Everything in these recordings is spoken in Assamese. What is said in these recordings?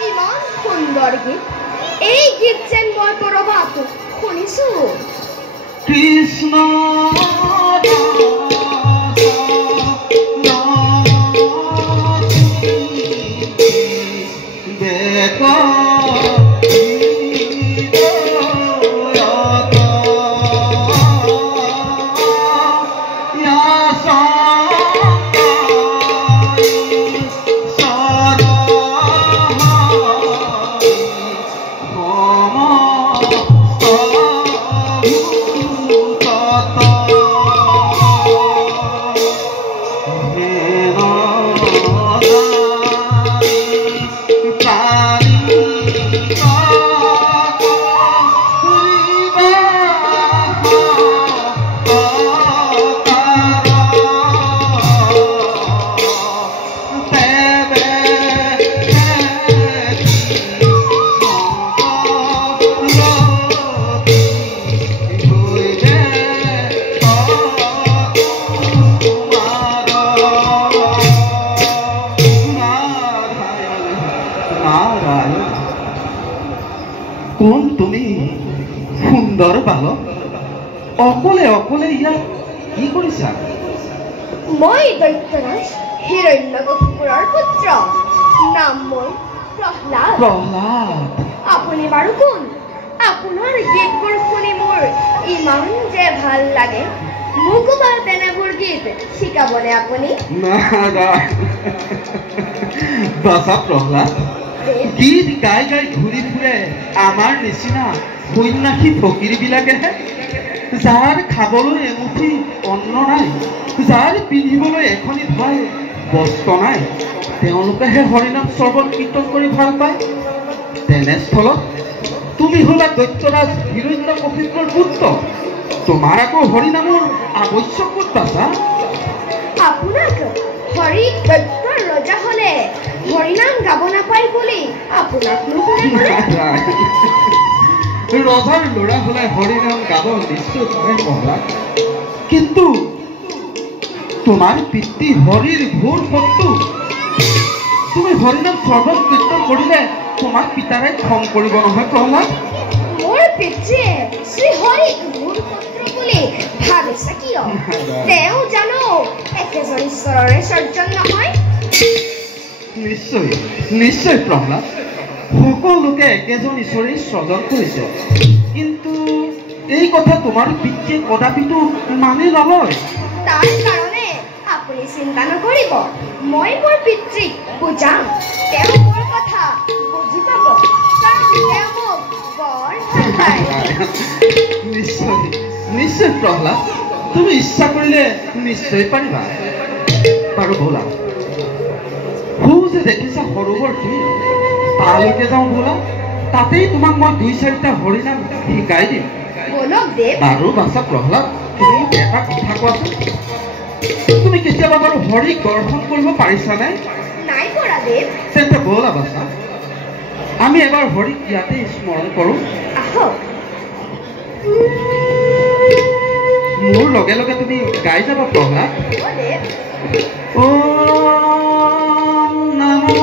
ইমান সুন্দৰ গীত এই গীত যেন মই কৰবাত শুনিছো কৃষ্ণ কোন তুমি সুন্দৰ বালক অকলে অকলে ইয়াত কি কৰিছা মই দৈত্যৰাজ হিৰণ্যকশিপুৰৰ পুত্ৰ নাম মোৰ প্ৰহ্লাদ আপুনি বাৰু কোন আপোনাৰ গীতবোৰ শুনি মোৰ ইমান যে ভাল লাগে মোকো বা তেনেবোৰ গীত শিকাবনে আপুনি বাছা প্ৰহ্লাদ গীত গাই গাই ঘূৰি ফুৰে আমাৰ নিচিনা সন্যাসী ফকীৰবিলাকেহে যাৰ খাবলৈ এমুঠি অন্ন নাই যাৰ পিন্ধিবলৈ এখনি ভাল বস্ত্ৰ নাই তেওঁলোকেহে হৰিনাম শ্ৰৱণ কীৰ্তন কৰি ভাল পায় তেনেস্থলত তুমি হলা দৈত্যৰাজ হিৰণ্যকশিপুৰৰ পুত্ৰ তোমাৰ আকৌ হৰিনামৰ আৱশ্যক ক'ত পাছা আপোনাক হৰি দৈত্যৰ ৰজা হলে হৰিনাম গাব নাপায় বুলি আপোনাক ৰজাৰ ল'ৰা হলে হৰিনাম গাব নিশ্চয় পাৰে প্ৰহ্লাদ কিন্তু তোমাৰ পিতৃ হৰিৰ ঘোৰ শত্ৰু তুমি হৰিনাম শ্ৰৱণ কীৰ্তন কৰিলে তোমাক পিতাৰে খং কৰিব নহয় প্ৰহ্লাদ মোৰ পিতৃয়ে শ্ৰী হৰিক ঘোৰ শত্ৰু বুলি ভাবিছে কিয় তেওঁ জানো একেজন ঈশ্বৰৰে সৰ্জন নহয় নিশ্চয় নিশ্চয় প্ৰহ্লাদ সকলোকে একেজন ঈশ্বৰে সৃজন কৰিছে কিন্তু এই কথা তোমাৰ পিতৃয়ে কদাপিতো মানি নলয় তাৰ কাৰণে আপুনি চিন্তা নকৰিব মই মোৰ পিতৃক বুজাম তেওঁ মোৰ কথা বুজি পাব কাৰণ তেওঁ মোক বৰ ভাল পায় নিশ্চয় নিশ্চয় প্ৰহ্লাদ তুমি ইচ্ছা কৰিলে নিশ্চয় পাৰিবা বাৰু ব'লা যে দেখিছা সৰোবৰটি তালৈকে যাওঁ ব'লা তাতেই তোমাক মই ২-৪টা হৰিনাম শিকাই দিম বাৰু বাছা প্ৰহ্লাদ তুমি এটা কথা কোৱাচোন তুমি কেতিয়াবা বাৰু হৰিক দৰ্শন কৰিব পাৰিছানে নাই পৰা দেৱ তেন্তে ব'লা বাছা আমি এবাৰ হৰিক ইয়াতে স্মৰণ কৰোঁ আহক মোৰ লগে লগে তুমি গাই যাবা প্ৰহ্লাদ ও নমো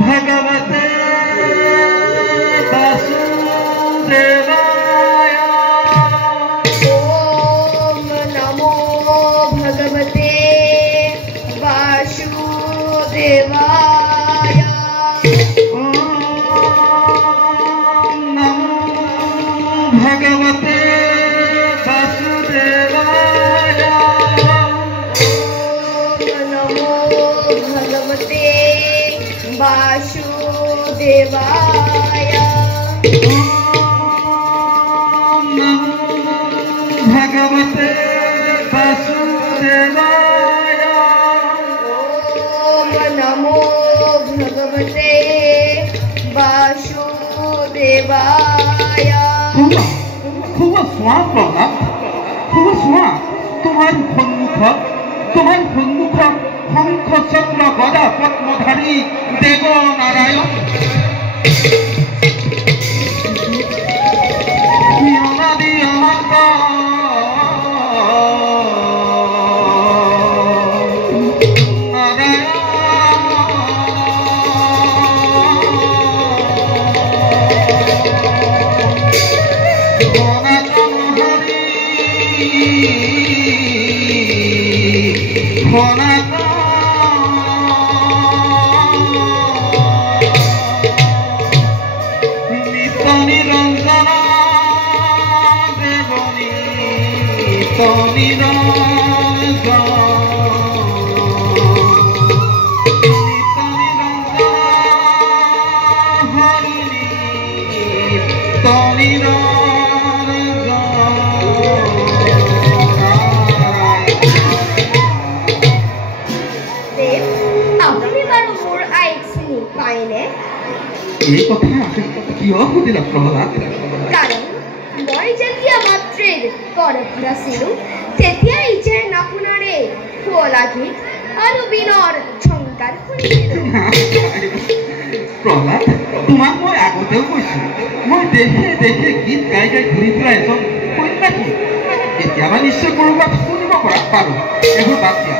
ভগৱতে বাসুদেৱায় ওম নমো ভগৱতে বাসুদেৱায় ওম নমো ভগৱতে वासुदेवाय ओम नमो भगवते वासुदेवाय ओम नमो भगवते वासुदेवाय খুব চোৱা প্ৰহ্লাদ, খুব চোৱা তোমাৰ সন্মুখত শংখ চক্ৰ গদা পদ্মধাৰী দেৱ নাৰায়ণ অনাদি অনন্ত এই কথা কিয় সুধিলা প্ৰহ্লাদ? কাৰণ মই যেতিয়া মাতৃৰ গৰ্ভত আছিলো তেতিয়া ইজেৰ নাপুনাৰে শুৱলা গীত আৰু বীণৰ ঝংকাৰ শুনিছিলো। প্ৰহ্লাদ, তোমাক মই আগতেও কৈছো মই দেশে দেশে গীত গাই গাই ঘূৰি ফুৰা এজন সন্যাসী। কেতিয়াবা নিশ্চয় ক'ৰবাত শুনিব পাৰো। এইবোৰ বাদ দিয়া,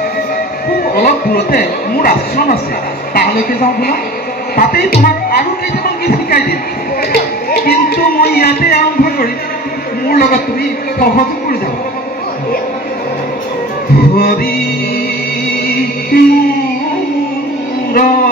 খুব অলপ দূৰতে মোৰ আশ্ৰম আছে, তালৈকে যাওঁ বোলা। তাতেই তোমাক আৰু কেইটামান গীত শিকাই দিম। কিন্তু মই ইয়াতে আৰম্ভ কৰিম, মোৰ লগত তুমি সহযোগ কৰি যাবা। হৰি হৰি